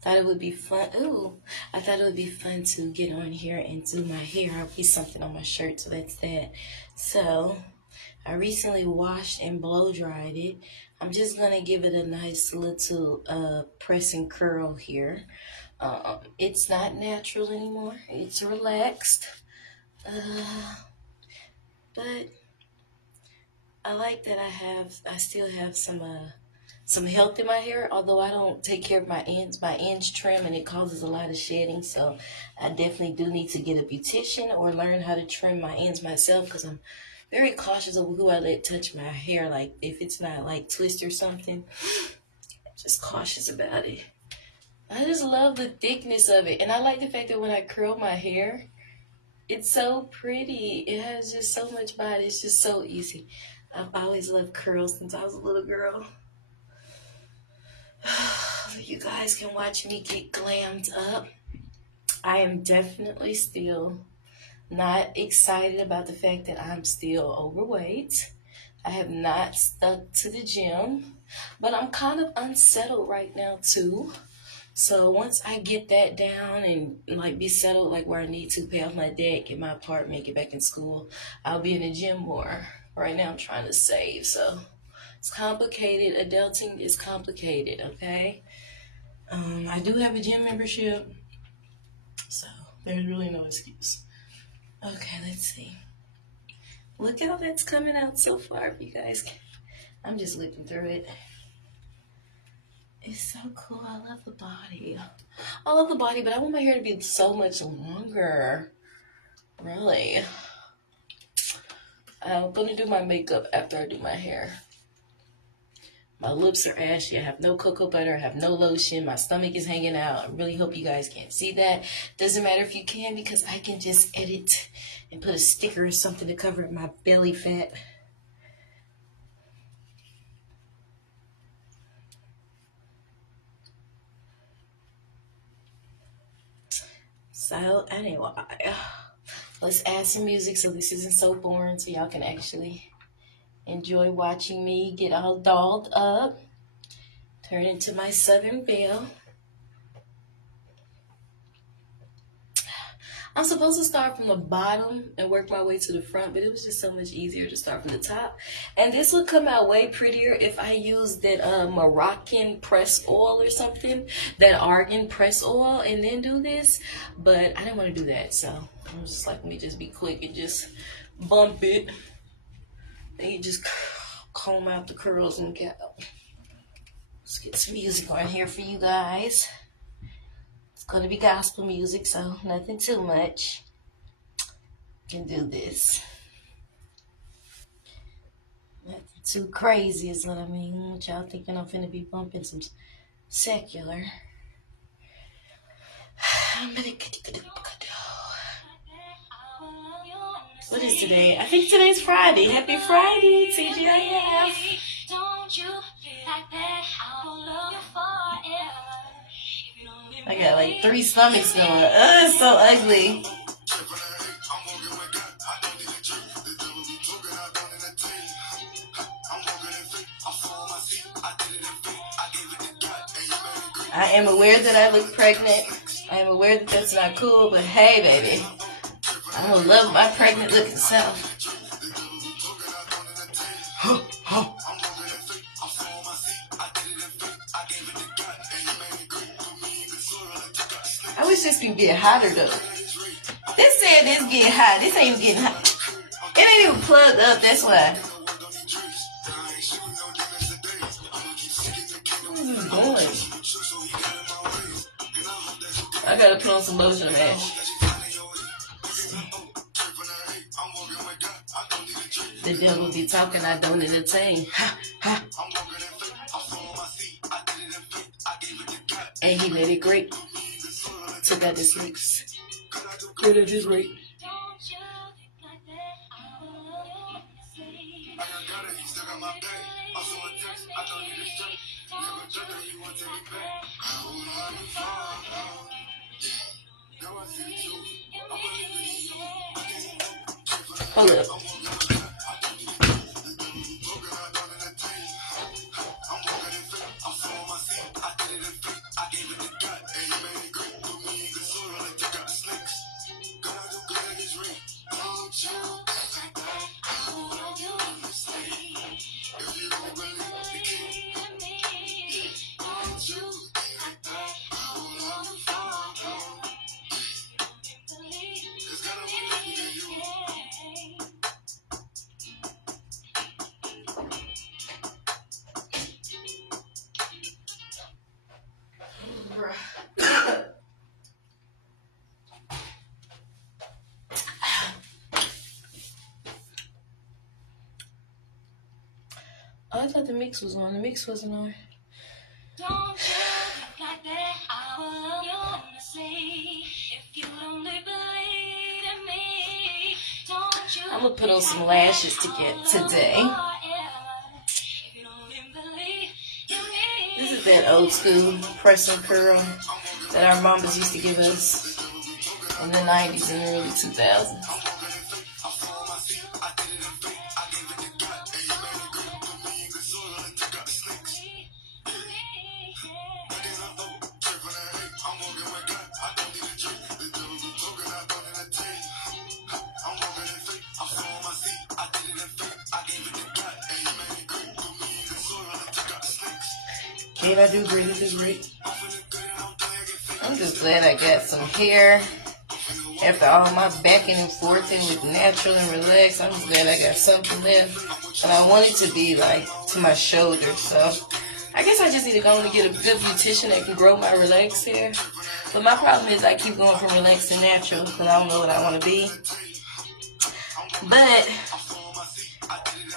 Thought it would be fun. Ooh, I thought it would be fun to get on here and do my hair. I'll be something on my shirt, so that's that. So I recently washed and blow dried it. I'm just gonna give it a nice little press and curl here. It's not natural anymore. It's relaxed. But I like that I still have some health in my hair, although I don't take care of my ends. My ends trim and it causes a lot of shedding, so I definitely do need to get a beautician or learn how to trim my ends myself because I'm very cautious of who I let touch my hair. Like if it's not like twist or something, just cautious about it. I just love the thickness of it, and I like the fact that when I curl my hair, it's so pretty. It has just so much body. It's just so easy. I've always loved curls since I was a little girl. You guys can watch me get glammed up. I am definitely still not excited about the fact that I'm still overweight. I have not stuck to the gym, but I'm kind of unsettled right now too. So once I get that down and like be settled like where I need to, pay off my debt, get my apartment, get back in school, I'll be in the gym more. Right now I'm trying to save, so it's complicated. Adulting is complicated, okay? I do have a gym membership, so there's really no excuse. Okay, let's see. Look how that's coming out so far, you guys. I'm just looking through it. It's so cool. I love the body. I love the body, but I want my hair to be so much longer. Really. I'm gonna do my makeup after I do my hair. My lips are ashy. I have no cocoa butter. I have no lotion. My stomach is hanging out. I really hope you guys can't see that. Doesn't matter if you can because I can just edit and put a sticker or something to cover my belly fat. So anyway, let's add some music so this isn't so boring so y'all can actually enjoy watching me get all dolled up. Turn into my Southern Belle. I'm supposed to start from the bottom and work my way to the front, but it was just so much easier to start from the top. And this would come out way prettier if I used that Moroccan press oil or something, that argan press oil, and then do this. But I didn't want to do that, so I was just like, let me just be quick and just bump it. And you just comb out the curls and get. Let's get some music on here for you guys. It's going to be gospel music, so nothing too much. Can do this. Nothing too crazy is what I mean. What y'all thinking I'm finna be bumping some secular. What is today? I think today's Friday. Happy Friday, TGIF. I got like 3 stomachs going. It's so ugly. I am aware that I look pregnant. I am aware that that's not cool, but hey, baby, I'm gonna love my pregnant looking self. I wish this could get hotter though. This said this getting hot. This ain't getting hot. It ain't even plugged up, that's why. What is this doing? I gotta put on some lotion, man. The devil be talking, I don't entertain. Ha, ha. And he let it grate. Took out the sleeps. Let it just rate. Hold up. Oh, I thought the mix was on. The mix wasn't on. Don't you look like that? I will love you honestly. If you only believe in me, don't you? I'm gonna put on some lashes to get today. This is that old school press and curl that our mamas used to give us in the 90s and early 2000s. Can I do great at this rate? I'm just glad I got some hair after all my backing and forthing with natural and relaxed. I'm just glad I got something left. And I want it to be like to my shoulder. So I guess I just need to go and get a good beautician that can grow my relaxed hair. But my problem is I keep going from relaxed to natural because I don't know what I want to be. But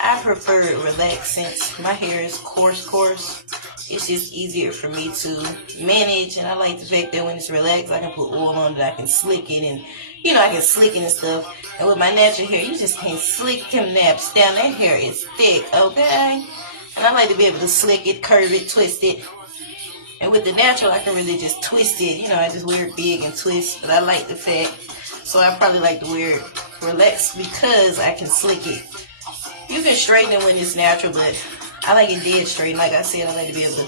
I prefer it relaxed since my hair is coarse. It's just easier for me to manage, and I like the fact that when it's relaxed, I can put oil on it, I can slick it, and I can slick it and stuff. And with my natural hair, you just can't slick them naps down. That hair is thick, okay? And I like to be able to slick it, curve it, twist it. And with the natural, I can really just twist it. I just wear it big and twist, but I like the fact. So I probably like to wear it relaxed because I can slick it. You can straighten it when it's natural, but I like it dead straight. Like I said, I like to be able to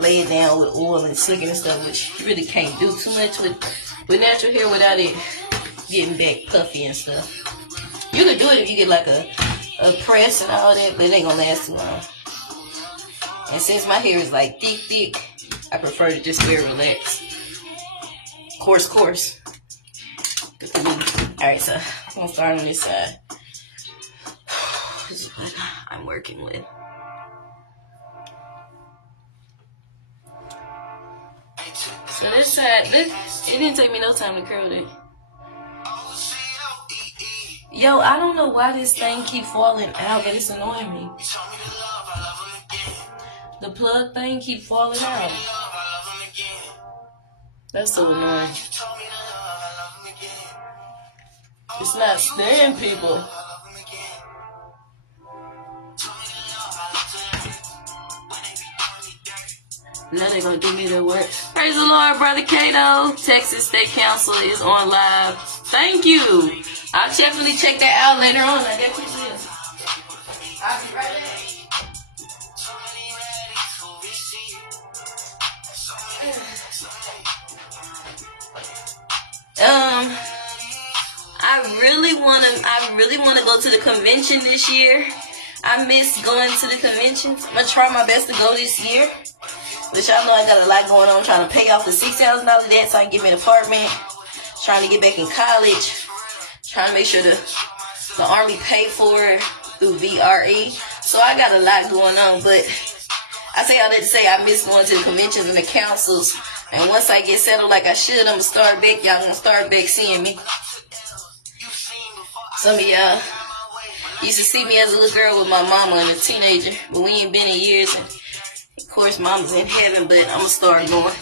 lay it down with oil and slicking and stuff, which you really can't do too much with natural hair without it getting back puffy and stuff. You can do it if you get like a press and all that, but it ain't gonna last too long. And since my hair is like thick, I prefer to just wear it relaxed. Coarse. Alright, so I'm gonna start on this side. This is what I'm working with. So this side, it didn't take me no time to curl it. Yo, I don't know why this thing keep falling out, but it's annoying me. The plug thing keep falling out. That's so annoying. It's not staying, people. Now they're going to do me their work. Praise the Lord, Brother Cato. Texas State Council is on live. Thank you. I'll definitely check that out later on. I definitely will. I'll be right back. I really wanna go to the convention this year. I miss going to the conventions. I'm gonna try my best to go this year. But y'all know I got a lot going on. I'm trying to pay off the $6,000 debt so I can get me an apartment. Trying to get back in college. Trying to make sure the Army paid for it through VRE. So I got a lot going on. But I say all that to say I miss going to the conventions and the councils. And once I get settled like I should, I'm going to start back. Y'all going to start back seeing me. Some of y'all used to see me as a little girl with my mama and a teenager. But we ain't been in years. And of course, mama's in heaven, but I'm going to start going.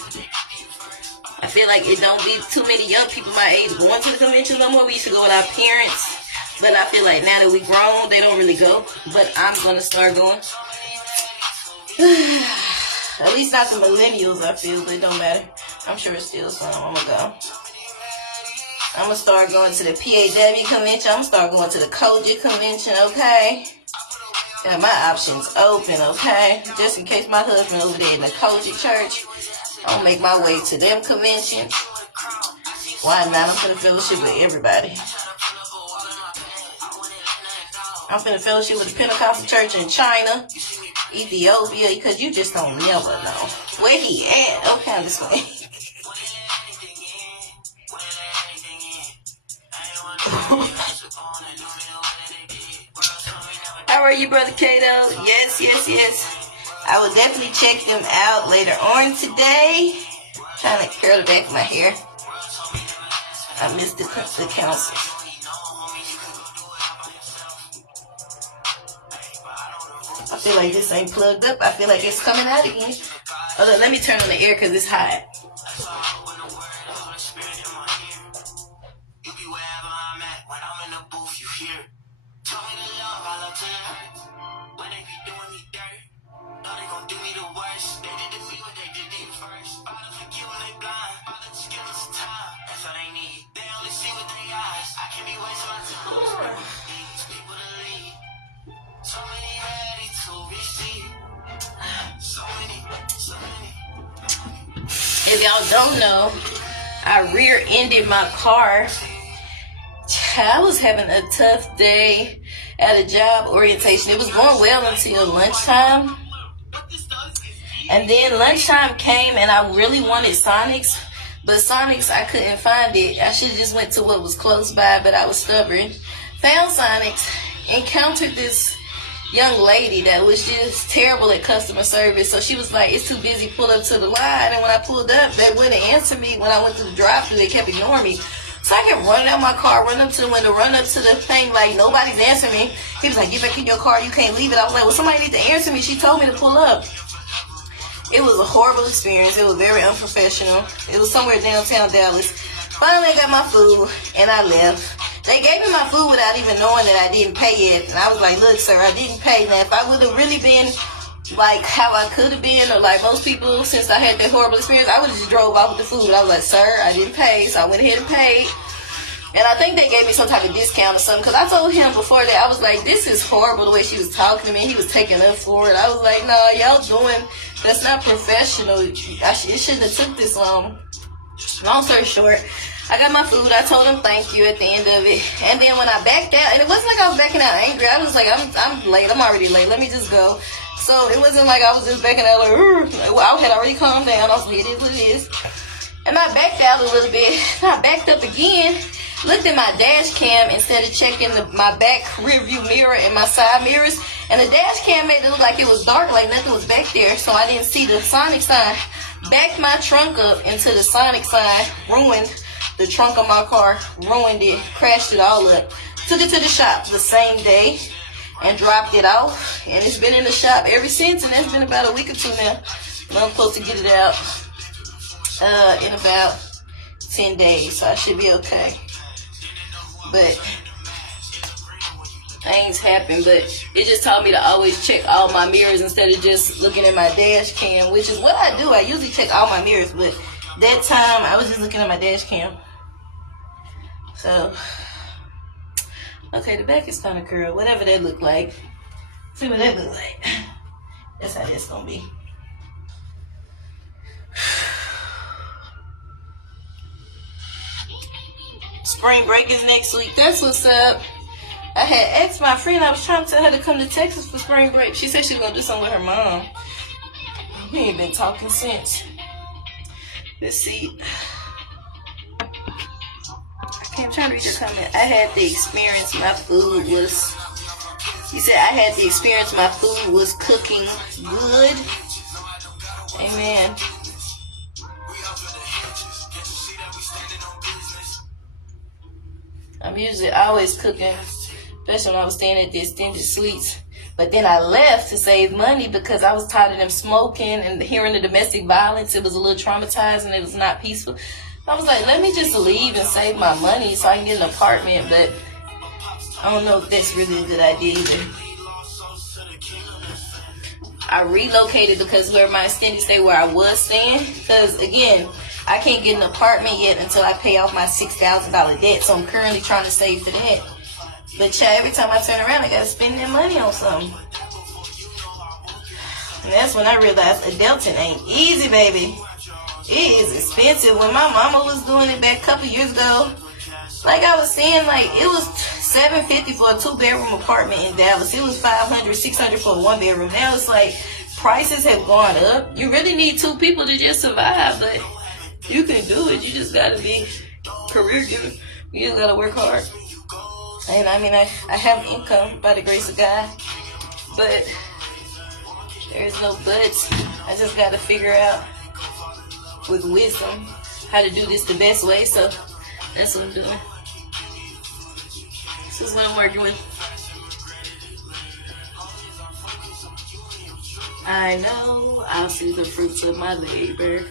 I feel like it don't be too many young people my age going to the conventions no more. We used to go with our parents. But I feel like now that we grown, they don't really go. But I'm going to start going. At least not the millennials, I feel, but it don't matter. I'm sure it's still some. I'm going to go. I'm going to start going to the PAW convention. I'm going to start going to the Kojic convention, okay? Got my options open, okay? Just in case my husband over there in the Kojic church, I'll make my way to them conventions. Why not? I'm finna fellowship with everybody. I'm finna fellowship with the Pentecostal church in China, Ethiopia, because you just don't never know. Where he at? Okay, this way. How are you, Brother Cato? Yes. I will definitely check them out later on today. Trying to curl the back of my hair. I missed the council. I feel like this ain't plugged up. I feel like it's coming out again. Oh, look, let me turn on the air because it's hot. If y'all don't know, I rear-ended my car. I was having a tough day at a job orientation. It was going well until lunchtime. And then lunchtime came and I really wanted Sonics. But Sonics, I couldn't find it. I should have just went to what was close by, but I was stubborn. Found Sonics, encountered this young lady that was just terrible at customer service. So she was like, it's too busy, pull up to the line. And when I pulled up, they wouldn't answer me. When I went to the drive-thru, they kept ignoring me. So I kept running out my car, run up to the window, run up to the thing, like nobody's answering me. He was like, get back in your car, you can't leave it. I was like, well, somebody needs to answer me. She told me to pull up. It was a horrible experience. It was very unprofessional. It was somewhere downtown Dallas. Finally, I got my food and I left. They gave me my food without even knowing that I didn't pay it. And I was like, look, sir, I didn't pay. Now, if I would have really been like how I could have been, or like most people, since I had that horrible experience, I would have just drove off with the food. But I was like, sir, I didn't pay. So I went ahead and paid. And I think they gave me some type of discount or something. Because I told him before that, I was like, this is horrible the way she was talking to me. He was taking up for it. I was like, no, y'all doing, that's not professional. It shouldn't have took this long. Long story short, I got my food. I told him thank you at the end of it. And then when I backed out, and it wasn't like I was backing out angry. I was like, I'm late. I'm already late. Let me just go. So it wasn't like I was just backing out like, well, I had already calmed down. I was like, it is what it is. And I backed out a little bit. I backed up again. Looked at my dash cam instead of checking my back rear view mirror and my side mirrors. And the dash cam made it look like it was dark, like nothing was back there. So I didn't see the Sonic sign. Backed my trunk up into the Sonic sign. Ruined the trunk of my car. Ruined it. Crashed it all up. Took it to the shop the same day and dropped it off. And it's been in the shop ever since. And that's been about a week or two now. And I'm supposed to get it out in about 10 days. So I should be okay. But things happen, but it just taught me to always check all my mirrors instead of just looking at my dash cam, which is what I do. I usually check all my mirrors, but that time I was just looking at my dash cam. So, okay, the back is kind of curled, whatever that look like. See what that look like. That's how that's gonna be. Spring break is next week. That's what's up. I had asked my friend, I was trying to tell her to come to Texas for spring break. She said she was going to do something with her mom. We ain't been talking since. Let's see. Okay, I'm trying to read your comment. I had the experience my food was... You said I had the experience my food was cooking good. Amen. I'm usually always cooking, especially when I was staying at the extended suites. But then I left to save money because I was tired of them smoking and hearing the domestic violence. It was a little traumatizing. It was not peaceful. I was like, let me just leave and save my money so I can get an apartment. But I don't know if that's really a good idea either. I relocated because where my extended stay where I was staying. Because, again, I can't get an apartment yet until I pay off my $6,000 debt. So I'm currently trying to save for that. But child, every time I turn around, I gotta spend that money on something. And that's when I realized adulting ain't easy, baby. It is expensive. When my mama was doing it back a couple years ago, like I was saying, like it was $750 for a 2-bedroom apartment in Dallas. It was $500, $600 for a 1-bedroom. Now it's like prices have gone up. You really need 2 people to just survive, but you can do it. You just gotta be career giver. You just gotta work hard. And I mean, I have income by the grace of God, but there's no buts. I just got to figure out with wisdom how to do this the best way. So that's what I'm doing. This is what I'm working with. I know I'll see the fruits of my labor.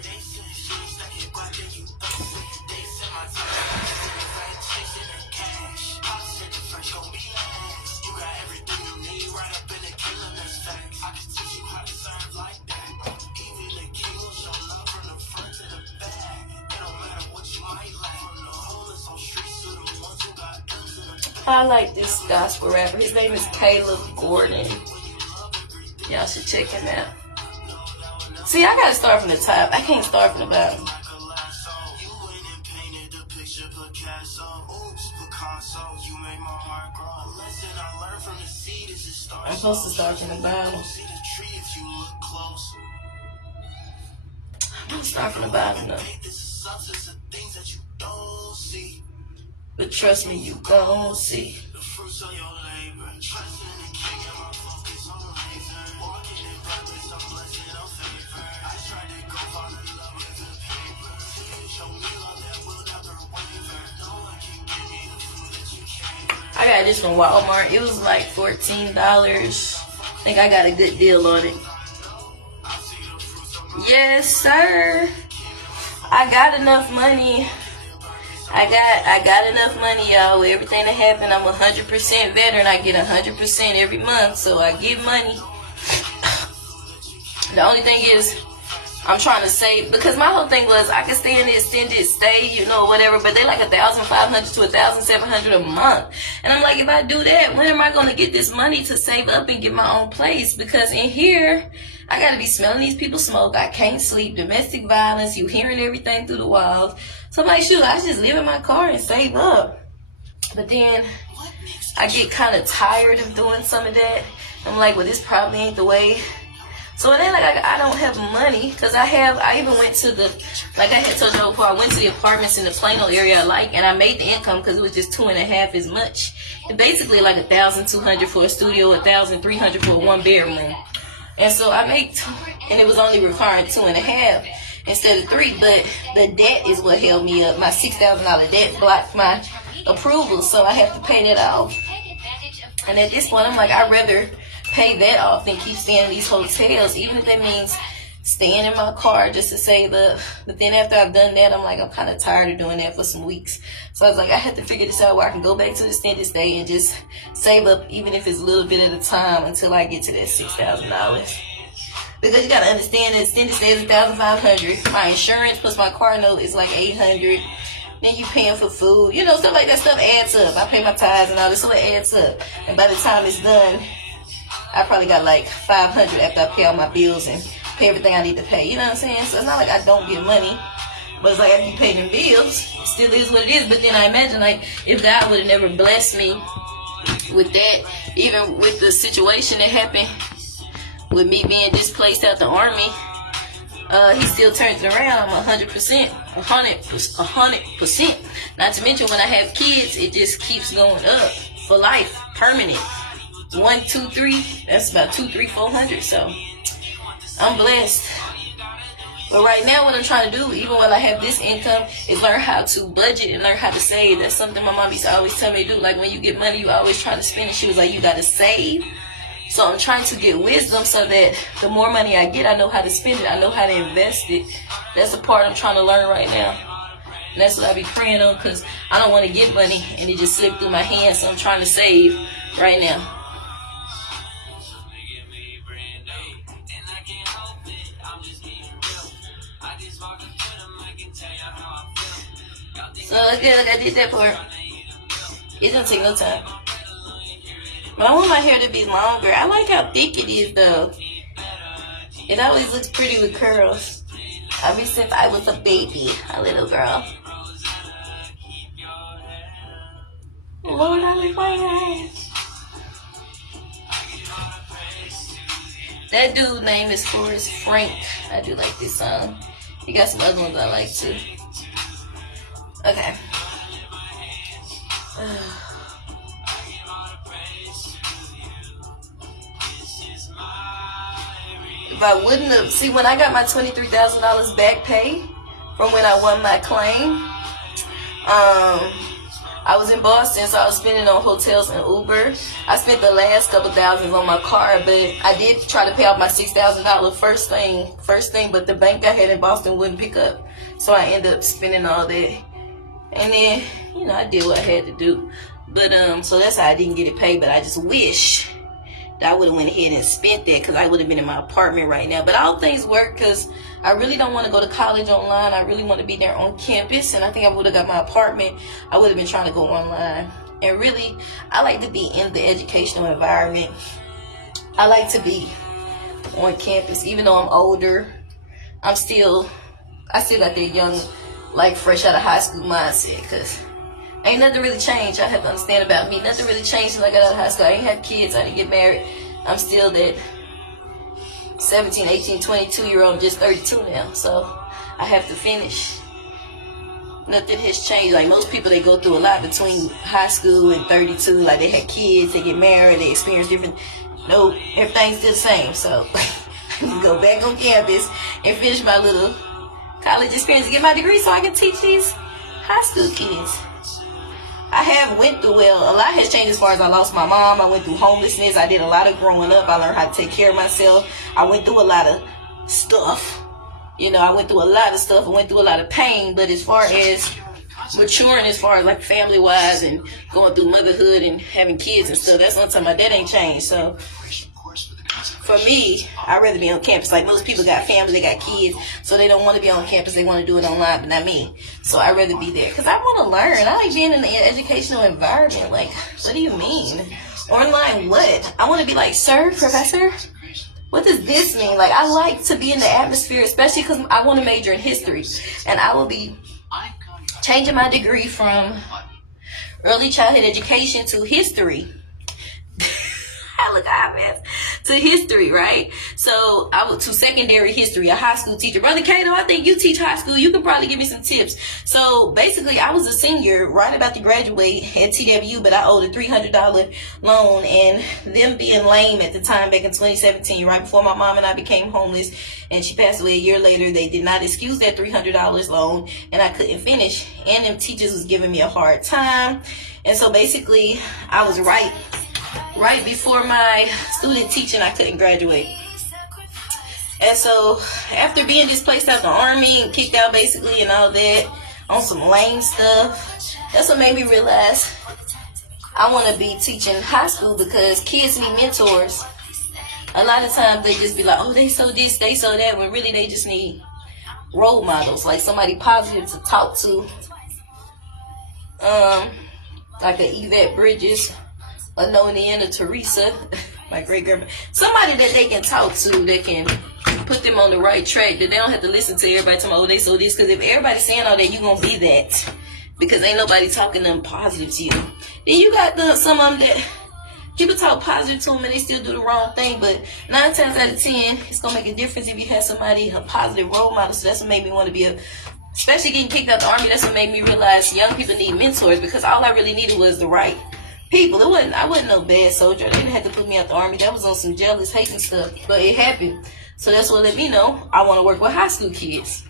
I like this gospel rapper. His name is Caleb Gordon. Y'all should check him out. See, I gotta start from the top. I can't start from the bottom. I'm supposed to start from the bottom. I'm gonna start from the bottom though. But trust me, you gon' see. I got this from Walmart. It was like $14. I think I got a good deal on it. Yes, sir. I got enough money. I got enough money, y'all. With everything that happened, I'm 100% veteran. I get 100% every month, so I get money. The only thing is, I'm trying to save, because my whole thing was I could stay in the extended stay, you know, whatever, but they like $1,500 to $1,700 a month. And I'm like, if I do that, when am I going to get this money to save up and get my own place? Because in here, I got to be smelling these people smoke. I can't sleep. Domestic violence. You hearing everything through the walls. So I'm like, shoot, I just live in my car and save up. But then I get kind of tired of doing some of that. I'm like, well, this probably ain't the way. So then, like, I don't have money, because I even went to the, like I had told you before, I went to the apartments in the Plano area I like, and I made the income because it was just 2.5 as much. And basically like $1,200 for a studio, $1,300 for a 1-bedroom. And so I made, and it was only requiring 2.5 instead of 3, but the debt is what held me up. My $6,000 debt blocked my approval, so I have to pay that off. And at this point, I'm like, I'd rather pay that off than keep staying in these hotels, even if that means staying in my car just to save up. But then after I've done that, I'm like, I'm kind of tired of doing that for some weeks. So I was like, I have to figure this out where I can go back to the extended stay and just save up, even if it's a little bit at a time, until I get to that $6,000. Because you gotta understand that extended stay is $1,500. My insurance plus my car note is like $800. Then you paying for food, you know, stuff like that. Stuff adds up. I pay my tithes and all this, so it adds up. And by the time it's done, I probably got like $500 after I pay all my bills and pay everything I need to pay. You know what I'm saying? So it's not like I don't get money, but it's like after you pay them bills, it still is what it is. But then I imagine, like, if God would have never blessed me with that, even with the situation that happened with me being displaced out the army, he still turns it around. I'm 100%. Not to mention, when I have kids, it just keeps going up for life, permanent. 1, 2, 3. That's about 2, 3, 400. So I'm blessed. But right now, what I'm trying to do, even while I have this income, is learn how to budget and learn how to save. That's something my mom used to always tell me to do. Like, when you get money, you always try to spend it. She was like, you gotta save. So I'm trying to get wisdom so that the more money I get, I know how to spend it. I know how to invest it. That's the part I'm trying to learn right now. And that's what I be praying on, because I don't want to get money and it just slip through my hands. So I'm trying to save right now. So look, I did that part. It doesn't take no time. But I want my hair to be longer. I like how thick it is, though. It always looks pretty with curls. Ever since I was a baby, a little girl. Lord, I like my hair. That dude's name is Forrest Frank. I do like this song. He got some other ones I like too. Okay. If I wouldn't have, see, when I got my $23,000 back pay from when I won my claim, I was in Boston, so I was spending on hotels and Uber. I spent the last couple thousands on my car, but I did try to pay off my $6,000 first thing, but the bank I had in Boston wouldn't pick up. So I ended up spending all that. And then, I did what I had to do. But, so that's how I didn't get it paid, but I just wish that I would have went ahead and spent that, because I would have been in my apartment right now. But all things work, because I really don't want to go to college online. I really want to be there on campus, and I think I would have got my apartment. I would have been trying to go online. And really, I like to be in the educational environment. I like to be on campus. Even though I'm older, I still got that young, like fresh out of high school mindset, because ain't nothing really changed. I have to understand about me. Nothing really changed since I got out of high school. I ain't have kids. I didn't get married. I'm still that 17, 18, 22-year-old. I'm just 32 now. So I have to finish. Nothing has changed. Like most people, they go through a lot between high school and 32. Like they had kids, they get married, they experience different. No, everything's still the same. So I need to go back on campus and finish my little college experience to get my degree so I can teach these high school kids. I have went through, a lot has changed as far as I lost my mom. I went through homelessness. I did a lot of growing up. I learned how to take care of myself. I went through a lot of stuff. I went through a lot of stuff. I went through a lot of pain. But as far as maturing, as far as like family-wise and going through motherhood and having kids and stuff, that's not something that ain't changed. So for me, I'd rather be on campus. Like most people got families, they got kids, so they don't want to be on campus. They want to do it online, but not me. So I'd rather be there because I want to learn. I like being in the educational environment. Like, what do you mean? Online what? I want to be like, sir, professor? What does this mean? Like, I like to be in the atmosphere, especially because I want to major in history. And I will be changing my degree from early childhood education to history. Look at this. To history, right? So I went to secondary history, a high school teacher. Brother Kato, I think you teach high school. You can probably give me some tips. So basically, I was a senior, right about to graduate at TWU, but I owed a $300 loan. And them being lame at the time, back in 2017, right before my mom and I became homeless, and she passed away a year later, they did not excuse that $300 loan, and I couldn't finish. And them teachers was giving me a hard time. And so basically, I was right before my student teaching, I couldn't graduate. And so after being displaced out the army and kicked out basically and all that on some lame stuff, that's what made me realize I want to be teaching high school, because kids need mentors. A lot of times they just be like, oh, they so this, they so that, when really they just need role models, like somebody positive to talk to, like a Yvette Bridges, a Noni, a Teresa, my great grandma, somebody that they can talk to, that can put them on the right track, that they don't have to listen to everybody talking about, oh, they so this, because if everybody's saying all that, you gonna be that, because ain't nobody talking them positive to you. Then you got some of them that people talk positive to them and they still do the wrong thing, but 9 times out of 10, it's gonna make a difference if you have somebody, a positive role model. So that's what made me want to be especially getting kicked out the army, that's what made me realize young people need mentors, because all I really needed was the right people. I wasn't no bad soldier. They didn't have to put me out the army. That was on some jealous, hating stuff. But it happened. So that's what let me know I want to work with high school kids.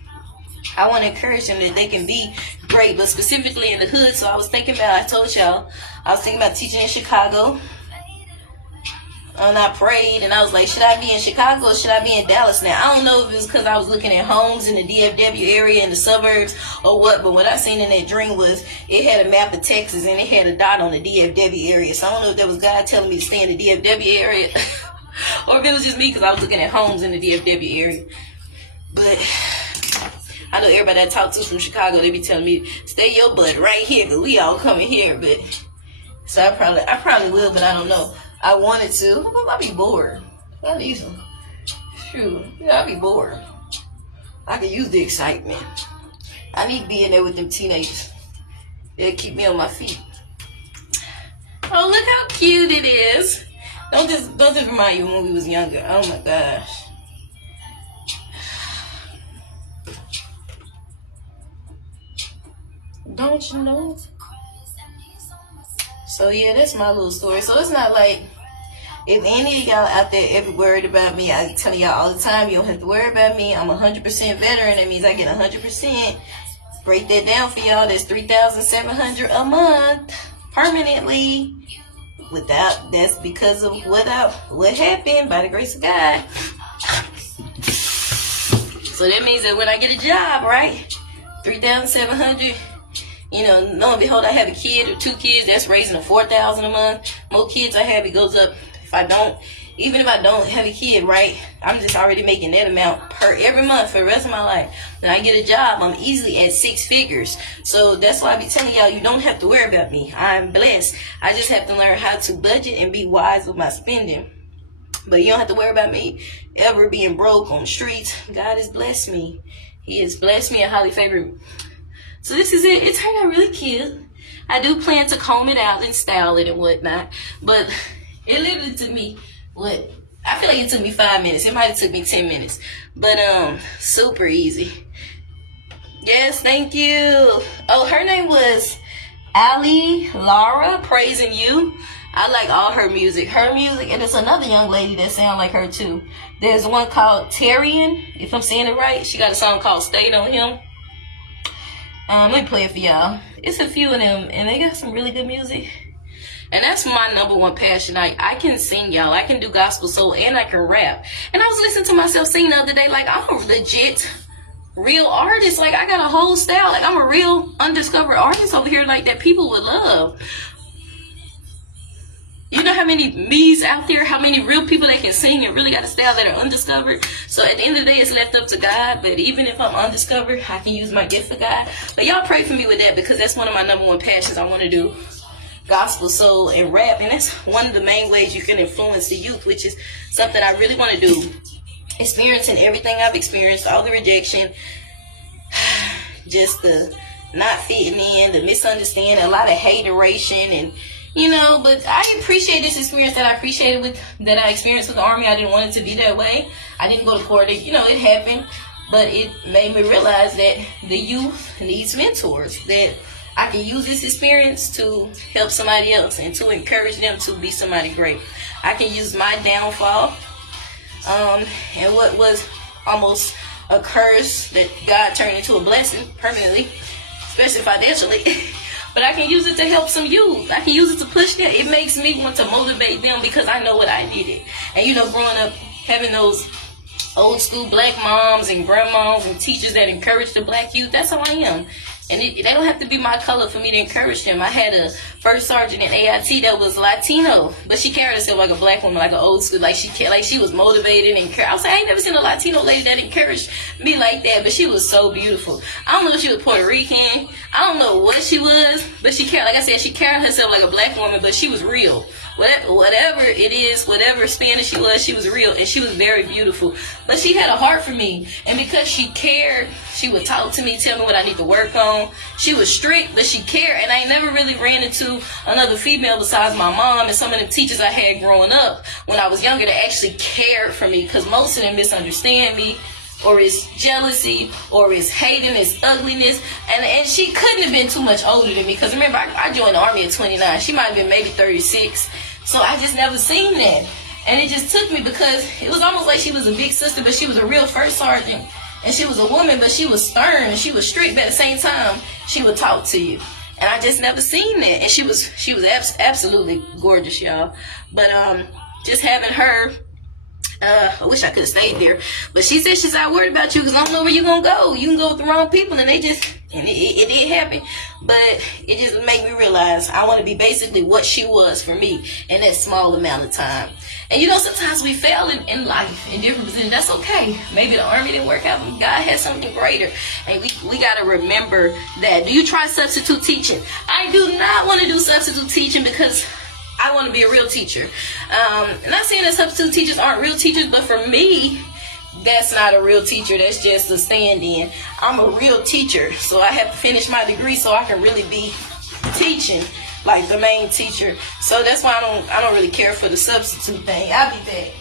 I want to encourage them that they can be great, but specifically in the hood. So I was thinking about, I told y'all, I was thinking about teaching in Chicago. And I prayed and I was like, should I be in Chicago or should I be in Dallas now? I don't know if it was because I was looking at homes in the DFW area in the suburbs or what, but what I seen in that dream was it had a map of Texas and it had a dot on the DFW area. So I don't know if that was God telling me to stay in the DFW area or if it was just me because I was looking at homes in the DFW area. But I know everybody I talk to from Chicago, they be telling me, stay your butt right here because we all coming here. But so I probably will, but I don't know. I wanted to. I'll be bored. I need some. Shoot. Yeah, I'll be bored. I could use the excitement. I need to be in there with them teenagers. They'll keep me on my feet. Oh, look how cute it is. Don't just remind you when we was younger. Oh my gosh. Don't you know? So yeah, that's my little story. So it's not like, if any of y'all out there ever worried about me, I tell y'all all the time, you don't have to worry about me. I'm 100% veteran. That means I get 100% Break that down for y'all. That's $3,700 a month permanently. That's because of what happened by the grace of God. So that means that when I get a job, right, $3,700. You know, lo and behold, I have a kid or 2 kids. That's raising to $4,000 a month. More kids I have, it goes up. Even if I don't have a kid, right, I'm just already making that amount every month for the rest of my life. When I get a job, I'm easily at 6 figures. So that's why I be telling y'all, you don't have to worry about me. I'm blessed. I just have to learn how to budget and be wise with my spending. But you don't have to worry about me ever being broke on the streets. God has blessed me. He has blessed me and highly favored. So this is it. It turned out really cute. I do plan to comb it out and style it and whatnot. But it literally took me, I feel like it took me 5 minutes. It might have took me 10 minutes. But super easy. Yes, thank you. Oh, her name was Ali Lara, Praising You. I like all her music. And there's another young lady that sounds like her too. There's one called Terrian, if I'm saying it right. She got a song called Stayed on Him. Let me play it for y'all. It's a few of them, and they got some really good music. And that's my number one passion. I can sing, y'all. I can do gospel soul, and I can rap. And I was listening to myself sing the other day, like, I'm a legit real artist. Like, I got a whole style. Like, I'm a real undiscovered artist over here, like, that people would love. You know how many me's out there, how many real people that can sing and really got a style that are undiscovered? So at the end of the day, it's left up to God. But even if I'm undiscovered, I can use my gift for God. But y'all pray for me with that, because that's one of my number one passions. I want to do gospel, soul, and rap. And that's one of the main ways you can influence the youth, which is something I really want to do. Experiencing everything I've experienced, all the rejection, just the not fitting in, the misunderstanding, a lot of hateration, and you know, but I appreciate this experience that I experienced with the Army. I didn't want it to be that way. I didn't go to court. It happened, but it made me realize that the youth needs mentors, that I can use this experience to help somebody else and to encourage them to be somebody great. I can use my downfall, and what was almost a curse that God turned into a blessing permanently, especially financially. But I can use it to help some youth. I can use it to push them. It makes me want to motivate them because I know what I needed. And growing up, having those old school black moms and grandmas and teachers that encourage the black youth, that's how I am. And they don't have to be my color for me to encourage them. I had a first sergeant in AIT that was Latino, but she carried herself like a black woman, like an old school, like she was motivated and I was like, I ain't never seen a Latino lady that encouraged me like that, but she was so beautiful. I don't know if she was Puerto Rican. I don't know what she was, but she carried herself like a black woman, but she was real. Whatever it is, whatever Spanish she was real, and she was very beautiful. But she had a heart for me, and because she cared, she would talk to me, tell me what I need to work on. She was strict, but she cared, and I never really ran into another female besides my mom and some of the teachers I had growing up when I was younger that actually cared for me, because most of them misunderstand me, or it's jealousy, or it's hating, it's ugliness, and she couldn't have been too much older than me, because remember, I joined the Army at 29. She might have been maybe 36, so I just never seen that, and it just took me, because it was almost like she was a big sister, but she was a real first sergeant, and she was a woman, but she was stern, and she was strict, but at the same time, she would talk to you, and I just never seen that, and she was absolutely gorgeous, y'all, but just having her, I wish I could have stayed there, but she said she's not worried about you because I don't know where you're gonna go. You can go with the wrong people, and it did happen, but it just made me realize I want to be basically what she was for me in that small amount of time. And sometimes we fail in life in different positions. That's okay. Maybe the Army didn't work out, but God has something greater, and we got to remember that. Do you try substitute teaching? I do not want to do substitute teaching because I want to be a real teacher. Not saying that substitute teachers aren't real teachers, but for me, that's not a real teacher. That's just a stand-in. I'm a real teacher, so I have to finish my degree so I can really be teaching like the main teacher. So that's why I don't really care for the substitute thing. I'll be back.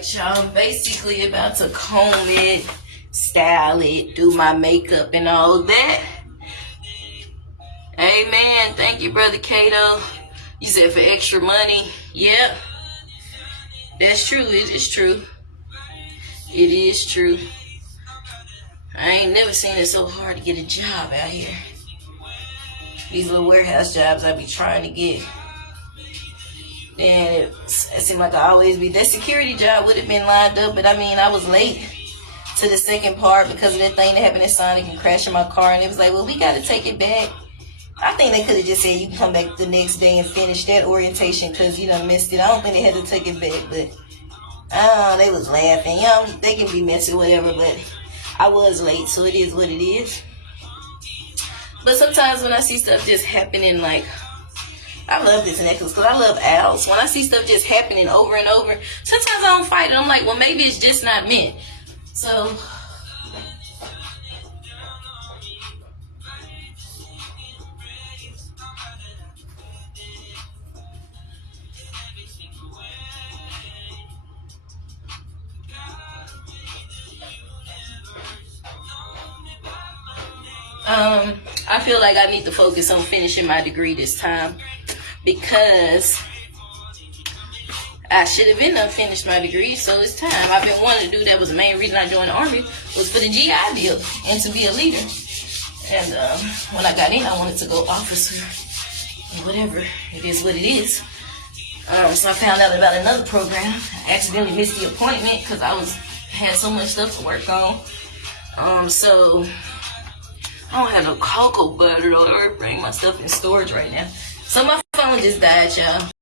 Alright, y'all. I'm basically about to comb it, style it, do my makeup and all that. Amen. Thank you, Brother Cato. You said for extra money. Yep. That's true. It is true. It is true. I ain't never seen it so hard to get a job out here. These little warehouse jobs I be trying to get. And it seemed like I always be. That security job would have been lined up, but I mean, I was late to the second part because of that thing that happened in Sonic and crashing my car. And it was like, well, we got to take it back. I think they could have just said you can come back the next day and finish that orientation because you done missed it. I don't think they had to take it back, but they was laughing. You know, they can be messy or whatever, but I was late, so it is what it is. But sometimes when I see stuff just happening, like, I love this necklace because I love owls. When I see stuff just happening over and over, sometimes I don't fight it. I'm like, well, maybe it's just not meant. So, I feel like I need to focus on finishing my degree this time because I should have been finished my degree, so it's time. I've been wanting to do that. Was the main reason I joined the Army was for the GI Bill and to be a leader. And when I got in, I wanted to go officer and whatever. It is what it is. So I found out about another program. I accidentally missed the appointment because I had so much stuff to work on. So I don't have no cocoa butter or bring my stuff in storage right now. So my phone just died, y'all.